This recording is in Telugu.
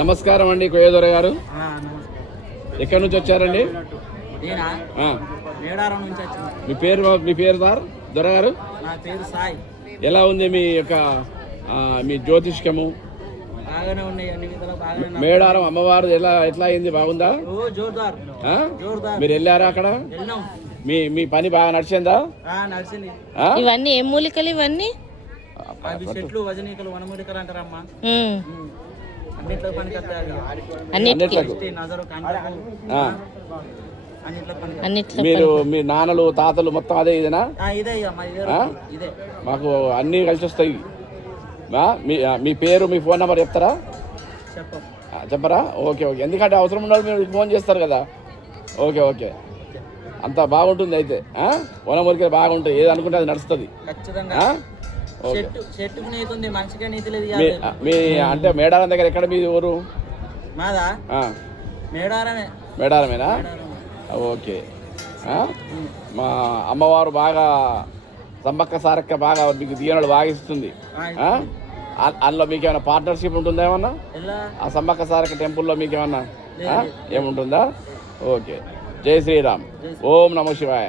నమస్కారం అండి కోయదొర గారు. ఎక్కడి నుంచి వచ్చారండి? మీ పేరు సార్ దొర గారు? ఎలా ఉంది మీ యొక్క మీ జ్యోతిష్కము? మేడారం అమ్మవారు ఎట్లా అయింది? బాగుందా? మీరు వెళ్ళారా అక్కడ? మీ పని బాగా నడిచిందా? ఇవన్నీ ఏం మూలికలు? ఇవన్నీ చెట్లు వజనీకలు వనమూలికలు అంటారమ్మా. మీరు మీ నాన్నలు తాతలు మొత్తం అదే ఇదేనా? మాకు అన్ని కలిసి వస్తాయి. మీ పేరు మీ ఫోన్ నెంబర్ చెప్తారా? చెప్పరా? Okay okay. ఎందుకంటే అవసరం ఉన్న వాళ్ళు మీరు ఫోన్ చేస్తారు కదా. Okay okay. అంతా బాగుంటుంది అయితే. వనమూలికలు బాగుంటాయి, ఏది అనుకుంటే అది నడుస్తుంది. మీ అంటే మేడారం దగ్గర ఎక్కడ మీ ఊరు? మేడారమేనా? ఓకే. మా అమ్మవారు బాగా సంబక్క సారక్క బాగా మీకు దీవెనలు బాగా ఇస్తుంది. అందులో మీకు ఏమైనా పార్ట్నర్షిప్ ఉంటుందా ఏమన్నా? ఆ సంబక్క సారక్క టెంపుల్లో మీకు ఏమన్నా ఏముంటుందా? ఓకే. జై శ్రీరామ్. ఓం నమో శివాయ.